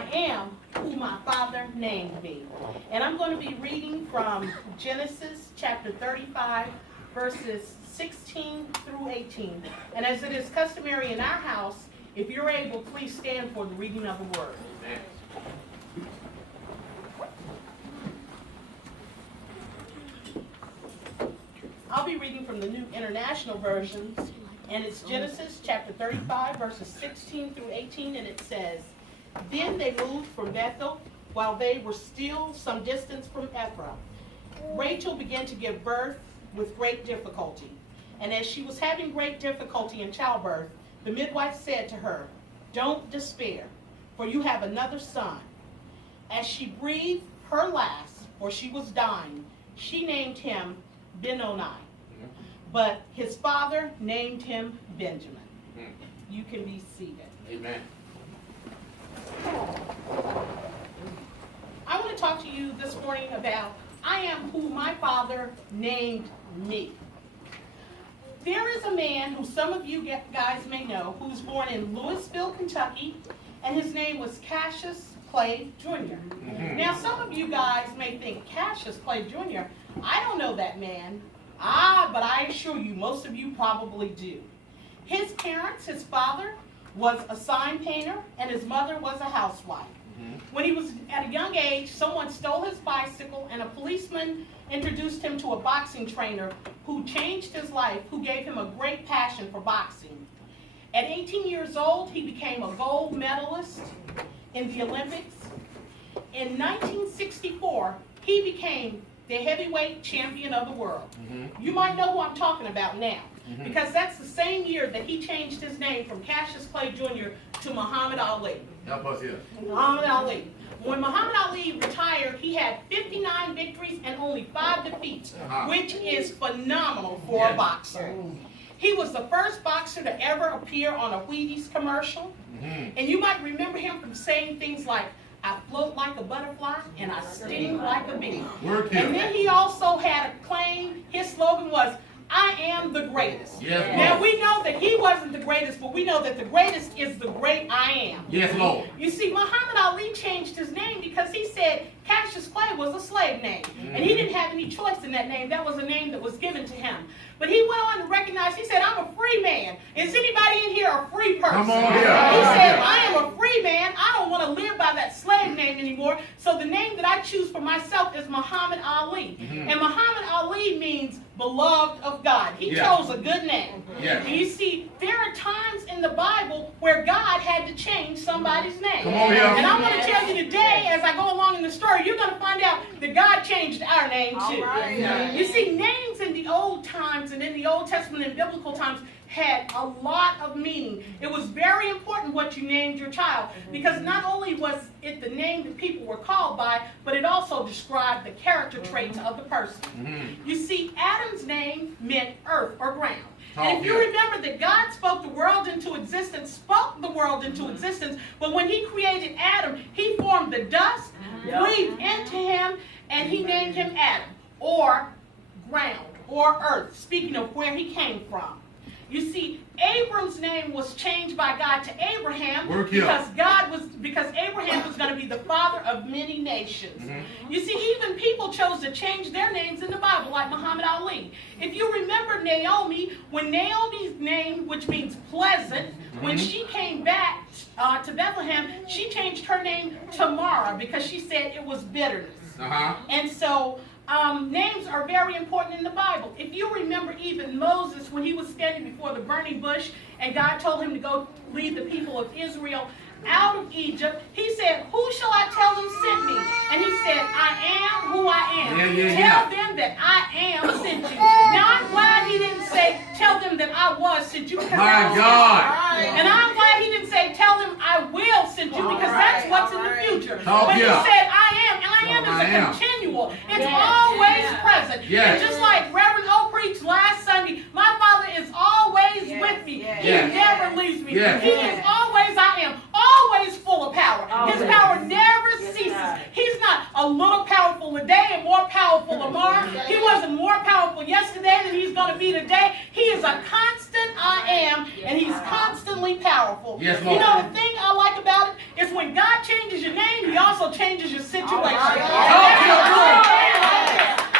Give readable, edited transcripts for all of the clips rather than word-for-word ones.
I am who my Father named me. And I'm going to be reading from Genesis chapter 35, verses 16 through 18. And as it is customary in our house, if you're able, please stand for the reading of the word. I'll be reading from the New International Version, and it's Genesis chapter 35, verses 16 through 18, and it says, Then they moved from Bethel while they were still some distance from Ephraim. Rachel began to give birth with great difficulty, and as she was having great difficulty in childbirth, the midwife said to her, Don't despair, for you have another son. As she breathed her last, for she was dying, she named him Benoni, but his father named him Benjamin. You can be seated. Amen. I want to talk to you this morning about I am who my father named me. There is a man who some of you guys may know who was born in Louisville, Kentucky, and his name was Cassius Clay Jr. Now, some of you guys may think, Cassius Clay Jr., I don't know that man. But I assure you, most of you probably do. His parents, his father was a sign painter, and his mother was a housewife. When he was at a young age, someone stole his bicycle, and a policeman introduced him to a boxing trainer who changed his life, who gave him a great passion for boxing. At 18 years old, he became a gold medalist in the Olympics. In 1964, he became the heavyweight champion of the world. You might know who I'm talking about now, because that's the same year that he changed his name from Cassius Clay Jr. to Muhammad Ali. Help us here. Muhammad Ali. When Muhammad Ali retired, he had 59 victories and only 5 defeats, which is phenomenal for a boxer. He was the first boxer to ever appear on a Wheaties commercial. And you might remember him from saying things like, I float like a butterfly and I sting like a bee. And then he also had a claim, his slogan was, I am the greatest. Yes, now we know that he wasn't the greatest, but we know that the greatest is the great I am. Yes, Lord. You see, Muhammad Ali changed his name because he said Cassius Clay was a slave name. And he didn't have any choice in that name. That was a name that was given to him. But he went on to recognize, he said, I'm a free man. Is anybody in here a free person? Come on here. He said, I am a free man. I don't want to live by that slave name anymore. So the name that I choose for myself is Muhammad Ali. And Muhammad Ali means beloved of God. He chose a good name. And you see, there are times in the Bible where God had to change somebody's name. Come on here. And I'm going to tell you today, as I go along in the story, you're going to find out that God changed our name too. You see, names in the old times and in the Old Testament and biblical times had a lot of meaning. It was very important what you named your child, because not only was it the name that people were called by, but it also described the character traits of the person. You see, Adam's name meant earth or ground. And if you remember that God spoke the world into existence, but when he created Adam, he formed the dust, breathed into him, and he named him Adam, or ground, or earth, speaking of where he came from. You see, Abram's name was changed by God to Abraham because Abraham was going to be the father of many nations. You see, even people chose to change their names in the Bible, like Muhammad Ali. If you remember Naomi, when Naomi's name, which means pleasant, when she came back to Bethlehem, she changed her name to Mara because she said it was bitterness. And so names are very important in the Bible. If you remember even Moses, when he was standing before the burning bush and God told him to go lead the people of Israel out of Egypt, he said, who shall I tell them sent me? And he said, I am who I am. Tell them that I am sent you. Now I'm glad he didn't say, tell them that I was sent you. Because my God. And I'm glad he didn't say, tell them I will send you, because that's what's in the future. But he said, I am. And I am is a continual. It's always present. And just like Reverend O preached last Sunday, my Father is always with me. He never leaves me. He is always I am. Always full of power. His power never ceases. He's not a little powerful today and more powerful tomorrow. He wasn't more powerful yesterday than he's going to be today. He is a constant I am, and he's constantly powerful. Yes, you know, the thing I like about it is when God changes your also changes your situation.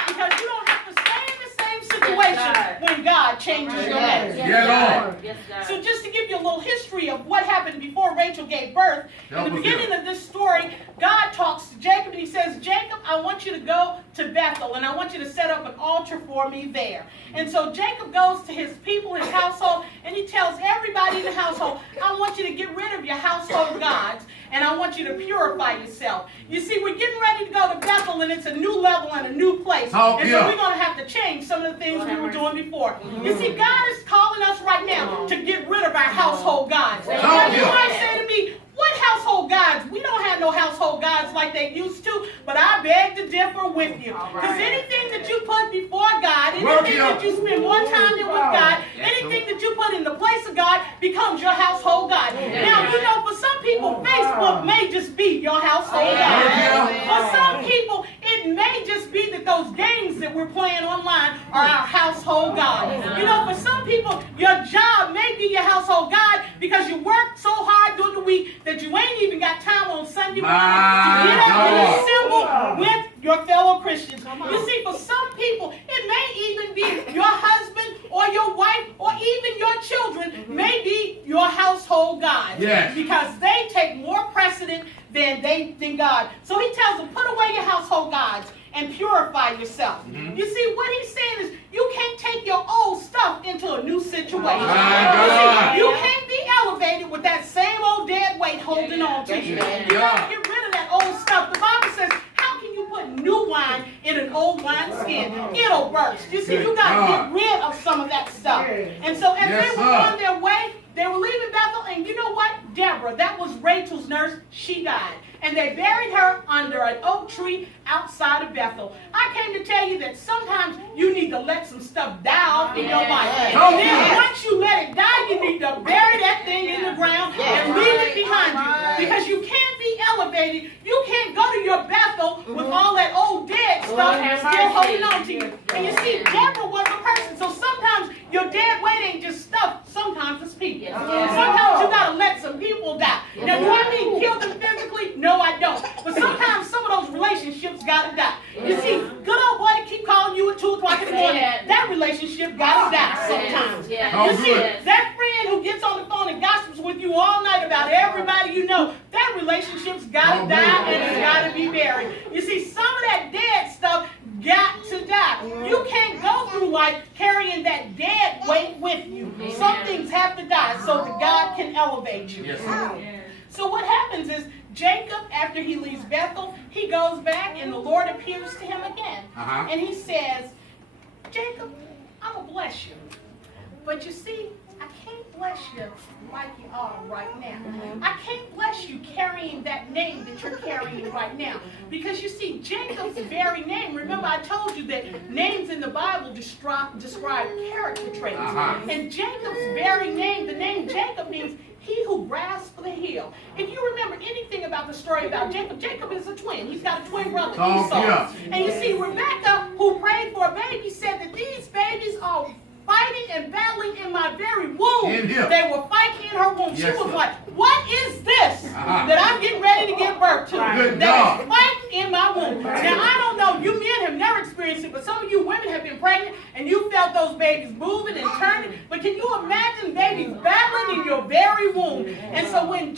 Because you don't have to stay in the same situation when God changes your name. So just to give you a little history of what happened before Rachel gave birth, in the beginning of this story, God talks to Jacob and he says, Jacob, I want you to go to Bethel and I want you to set up an altar for me there. And so Jacob goes to his people, his household, and he tells everybody in the household, I want you to get rid of your household gods and I want you to purify yourself. You see, we're getting ready to go to Bethel and it's a new level and a new place. And so we're going to have to change some of the things we were doing before. You see, God is calling us right now to get rid of our household gods. Now, you might say to me, what household gods? We don't have no household gods like they used to, but I beg to differ with you. Because anything that you put before God, anything that you spend more time in with God, anything that you put in the place of God becomes your household God. Now, you know, for some people, Facebook may just be your household God. For some people, it may just be that those games that we're playing online are our household God. You know, for some people, your job may be your household God because you work so hard during the week that you ain't even got time on Sunday morning to get up and assemble with your fellow Christians. You see, for some people, it may even be your husband or your wife or even your children may be your household God. Because they take more precedent than God. So he tells them, put away your household gods and purify yourself. You see, what he's saying is you can't take your old stuff into a new situation. You can't be elevated with that same old dead weight holding on to you. You got to get rid of that old stuff. The Bible says, how can you put new wine in an old wineskin? It'll burst. You see, you got to get rid of some of that stuff. And so as they were on their way, they were leaving Bethel, and you know what? Deborah, that was Rachel's nurse, she died. And they buried her under an oak tree outside of Bethel. I came to tell you that sometimes you need to let some stuff die in your life. And then once you let it die, you need to bury that thing in the ground and leave it behind you. Because you can't be elevated. You can't go to your Bethel with all that old dead stuff still holding on to you. And you see, Deborah was a person. So sometimes your dead weight ain't just stuff. Sometimes it's people. Sometimes you got to let some people die. Now, do I mean kill them physically? No, I don't. But sometimes some of those relationships got to die. You see, good old boy to keep calling you at 2 o'clock in the morning, that relationship got to die sometimes. You see, that friend who gets on the phone and gossips with you all night about everybody you know, that relationship's got to die and it's got to be buried. You see, some of that dead stuff got to die. You can't go through life carrying that dead weight with you. Some things have to die so that God can elevate you. So what happens is Jacob, after he leaves Bethel, he goes back and the Lord appears to him again. And he says, Jacob, I'm going to bless you. But you see, I can't bless you like you are right now. I can't bless you carrying that name that you're carrying right now. Because you see, Jacob's very name, remember I told you that names in the Bible describe character traits. And Jacob's very name, the name Jacob means he who grasps the heel. If you remember anything about the story about Jacob, Jacob is a twin. He's got a twin brother, Esau. And you see, Rebecca, who prayed for a baby, said that these babies are fighting and battling in my very womb. They were fighting in her womb. She was like, what is this that I'm getting ready to give birth to? That is fighting in my womb. Now, I don't know, you men have never experienced it, but some of you women have been pregnant and you felt those babies moving and turning. But can you imagine babies battling in your very womb? And so when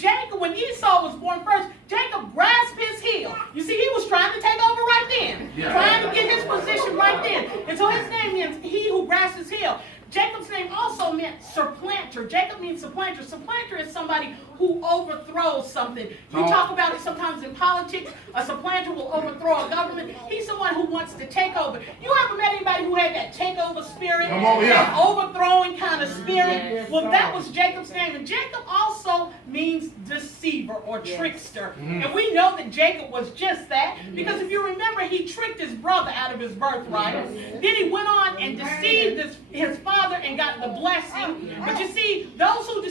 Esau was born first, Jacob grasped his heel. You see, he was trying to take over right then. Trying to get his position right then. And so his name means he who grasps his heel. Jacob's name also meant supplanter. Jacob means supplanter. Supplanter is somebody who overthrows something. You talk about it sometimes in politics. A supplanter will overthrow a government. He's someone who wants to take over. You ever met anybody who had that takeover spirit? That overthrowing kind of spirit? Well, that was Jacob's name. And Jacob also means deceiver or trickster. And we know that Jacob was just that because if you remember, he tricked his brother out of his birthright. Then he went on and deceived his father and got the blessing. But you see, those who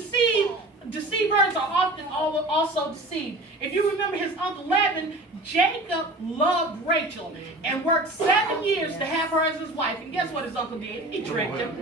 deceivers are often also deceived. If you remember his uncle Laban, Jacob loved Rachel and worked 7 years to have her as his wife. And guess what his uncle did? He tricked him.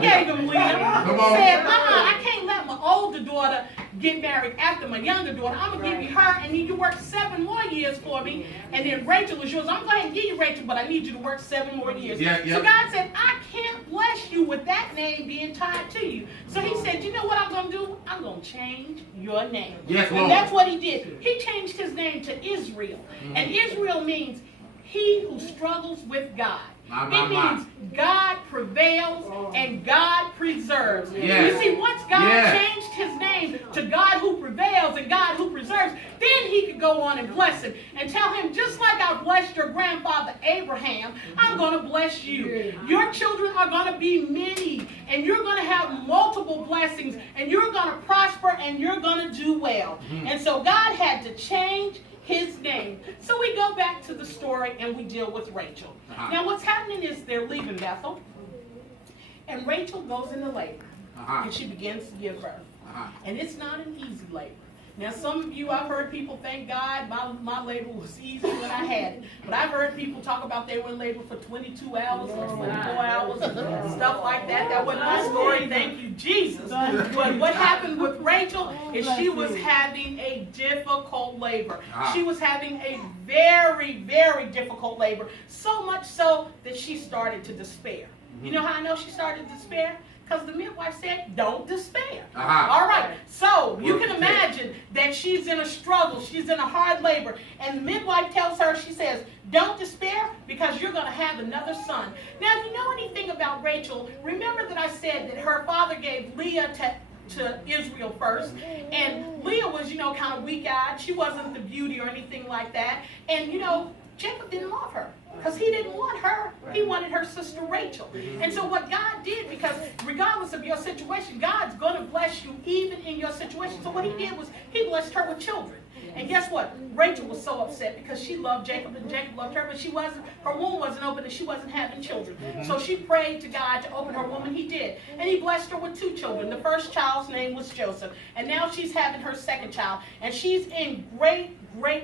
Gave him Leah. Said, I can't let my older daughter get married after my younger daughter. I'm going to give you her, and then you work 7 more years for me, and then Rachel is yours. I'm going to give you Rachel, but I need you to work 7 more years. So God said, I can't bless you with that name being tied to you. So he said, you know what I'm going to do? I'm going to change your name. Yes, Lord. And that's what he did. He changed his name to Israel. And Israel means he who struggles with God. It means God prevails and God preserves. You see, once God changed his name to God who prevails and God who preserves, then he could go on and bless him and tell him, just like I blessed your grandfather Abraham, I'm going to bless you. Your children are going to be many, and you're going to have multiple blessings, and you're going to prosper, and you're going to do well. And so God had to change his name. So we go back to the story and we deal with Rachel. Now what's happening is they're leaving Bethel, and Rachel goes into labor, and she begins to give birth. And it's not an easy labor. Now some of you, I've heard people thank God my labor was easy when I had it. But I've heard people talk about they were in labor for 22 hours or 24 hours and stuff like that. That wasn't my story, thank you Jesus. But what happened with Rachel is she was having a difficult labor. She was having a very, very difficult labor. So much so that she started to despair. You know how I know she started to despair? Because the midwife said, don't despair. All right. So you can imagine that she's in a struggle. She's in a hard labor. And the midwife tells her, she says, don't despair because you're going to have another son. Now, if you know anything about Rachel, remember that I said that her father gave Leah to Israel first. And Leah was, kind of weak-eyed. She wasn't the beauty or anything like that. And, Jacob didn't love her because he didn't want her. He wanted her sister Rachel. And so what God did, because regardless of your situation, God's going to bless you even in your situation. So what he did was he blessed her with children. And guess what? Rachel was so upset because she loved Jacob and Jacob loved her, but her womb wasn't open and she wasn't having children. So she prayed to God to open her womb, and he did. And he blessed her with 2 children. The first child's name was Joseph. And now she's having her second child. And she's in great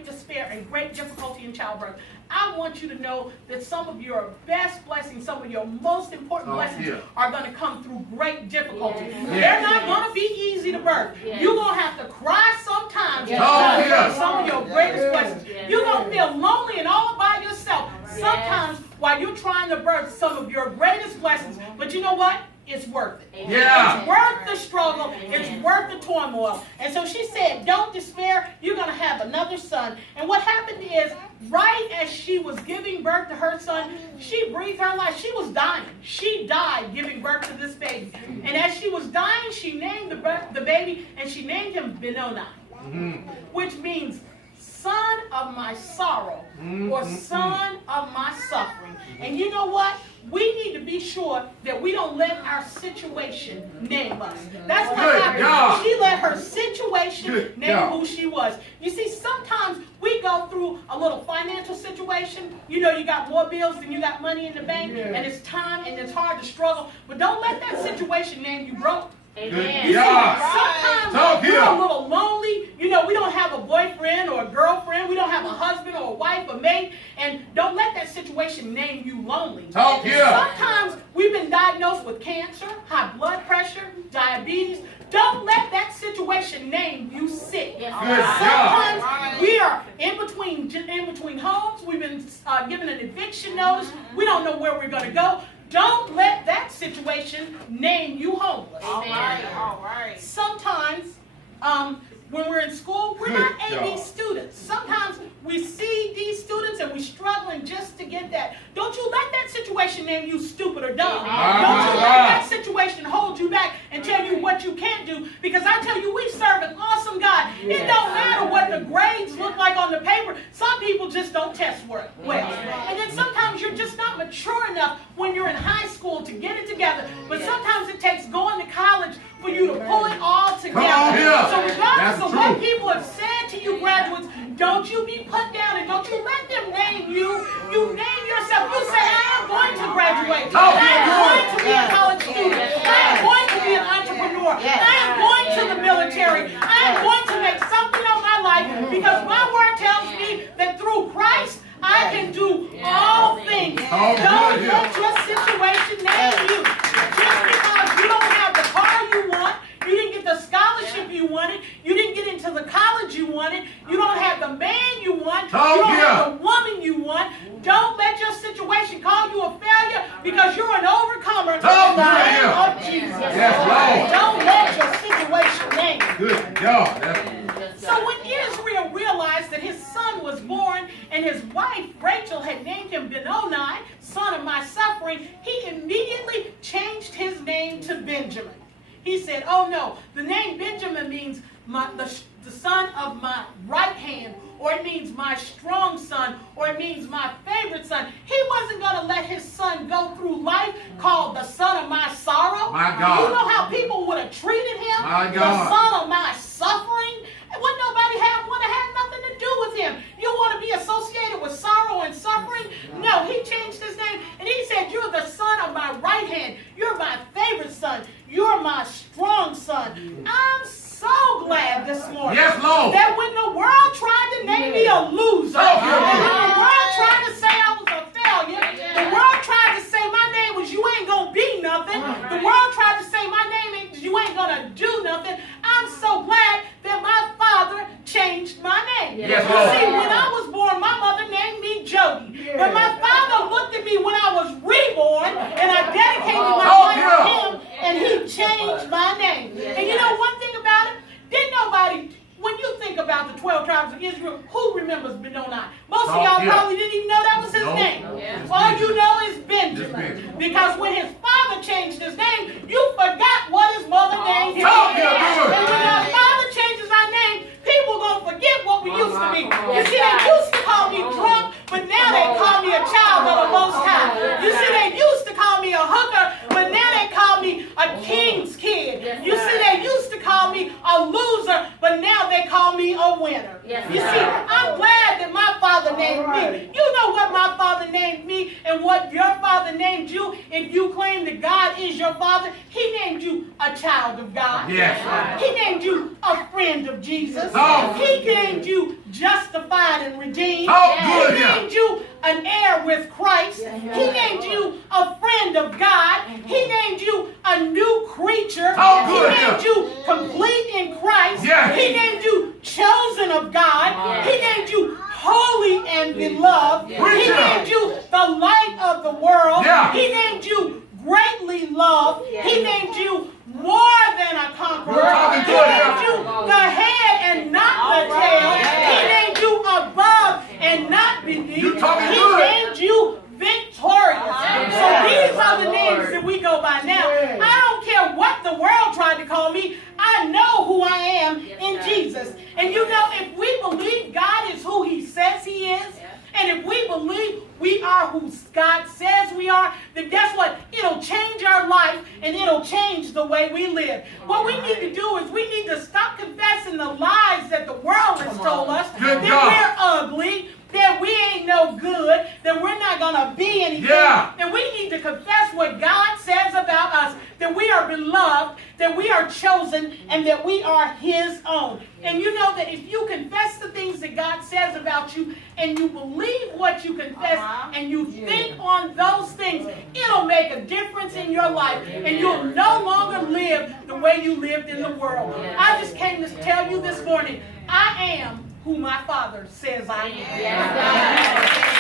despair and great difficulty in childbirth. I want you to know that some of your best blessings, some of your most important blessings are going to come through great difficulty. They're not going to be easy to birth. You're going to have to cry sometimes to birth some of your greatest blessings. You're going to feel lonely and all by yourself sometimes while you're trying to birth some of your greatest blessings. But you know what? It's worth it. It's worth the struggle. It's worth the turmoil. And so she said, don't despair. You're going to have another son. And what happened is, right as she was giving birth to her son, she breathed her life. She was dying. She died giving birth to this baby. And as she was dying, she named the baby, and she named him Benoni, which means son of my sorrow, or son of my suffering. And you know what? We need to be sure that we don't let our situation name us. That's what happened. She let her situation name who she was. You see, sometimes we go through a little financial situation. You got more bills than you got money in the bank, and it's time and it's hard to struggle. But don't let that situation name you broke. Amen. Sometimes we're a little lonely. We don't have a boyfriend or a girlfriend. We don't have a husband or a wife or mate. And don't let that situation name you lonely. Sometimes we've been diagnosed with cancer, high blood pressure, diabetes. Don't let that situation name you sick. Sometimes we are in between homes. We've been given an eviction notice. We don't know where we're going to go. Don't let that situation name you homeless. All right. Sometimes when we're in school, we're not A/B students. Sometimes we see these students and we're struggling just to get that. Don't you let that situation name you stupid or dumb. Don't you let that situation hold you back and tell you what you can't do. Because I tell you, we serve an awesome God. It don't matter what the grades look like on the paper. Some people just don't test well. And then sometimes you're just not mature enough when you're in high school to get it together. But sometimes it takes going to college for you to pull it all together. So regardless of what people have said to you, graduates, don't you be put down and don't you let them name you. You name yourself. You say, I am going to graduate. I am going to be a college student. I am going to be an entrepreneur. I am going to the military. I am going to make something of my life because my word tells me that through Christ, I can do all things. Don't let your situation name you. Just because you don't have the car you want, you didn't get the scholarship you wanted, You don't have the woman you want. Don't let your situation call you a failure because you're an overcomer in the name of Jesus. Yes, don't let your situation name it. Good God. So when Israel realized that his son was born and his wife Rachel had named him Benoni, son of my suffering, he immediately changed his name to Benjamin. He said, oh no, the name Benjamin means the son of my right hand, or it means my strong son, or it means my favorite son. He wasn't going to let his son go through life called the son of my sorrow. My God. You know how people would have treated him? My God. The son of my suffering? Wouldn't nobody want to have nothing to do with him? You want to be associated with sorrow and suffering? No, he changed his name and he said, you're the son of my right hand. You're my favorite son. You're my strong son. I'm so glad this morning that when the world tried to make me a loser, and when the world tried to say I was a failure, the world tried to say my name was you ain't going to be nothing, the world tried to say my name is you ain't going to do nothing, I'm so glad that my father changed my name. Yes, see, when I was born, my mother named me Jodi. But my father looked at me when I was reborn, and I dedicated my life to him, and he changed my name. And you know one thing about it? Didn't nobody, when you think about the 12 tribes of Israel, who remembers Benoni? Most of y'all probably didn't even know that was his name. All you know is Benjamin. Because when his father changed his name, you forgot what his mother named him. And when our father changes our name, people are going to forget what we used to be. You see, they used to call me drunk, but now they call me a child of the Most High. You see, they used to call me a hooker, but now they call me a king's kid. You see, they used to call me a loser, but now they call me a winner. You see, I'm glad that my father named me. You know what my father named me and what your father named you. If you claim that God is your father, he named you a child of God. He named you a friend of Jesus. He named you justified and redeemed. He named you an heir with Christ. He named you a friend of God. He named you a new creature. He named you complete in Christ. He named you chosen of God. He named you holy and beloved. He named you the light of the world. He named you greatly loved. He named you more than a conqueror. He named you the head and not the tail. He named you above and not beneath. He named you victorious. So these are the names that we go by now. I don't care what the world tried to call me. I know who I am in Jesus. And you know, if we believe God is who he says he is, and if we believe we are who God says we are, then guess what? It'll change our life and it'll change the way we live. What we need to do is we need to stop confessing the lies that the world has told us, that we're ugly, that we ain't no good, that we're not going to be anything. And we need to confess what God says about us, that we are beloved, that we are chosen, and that we are his own. And you know that if you confess the things that God says about you, and you believe what you confess, and you think on those things, it'll make a difference in your life, and you'll no longer live the way you lived in the world. I just came to tell you this morning, I am who my Father says I am.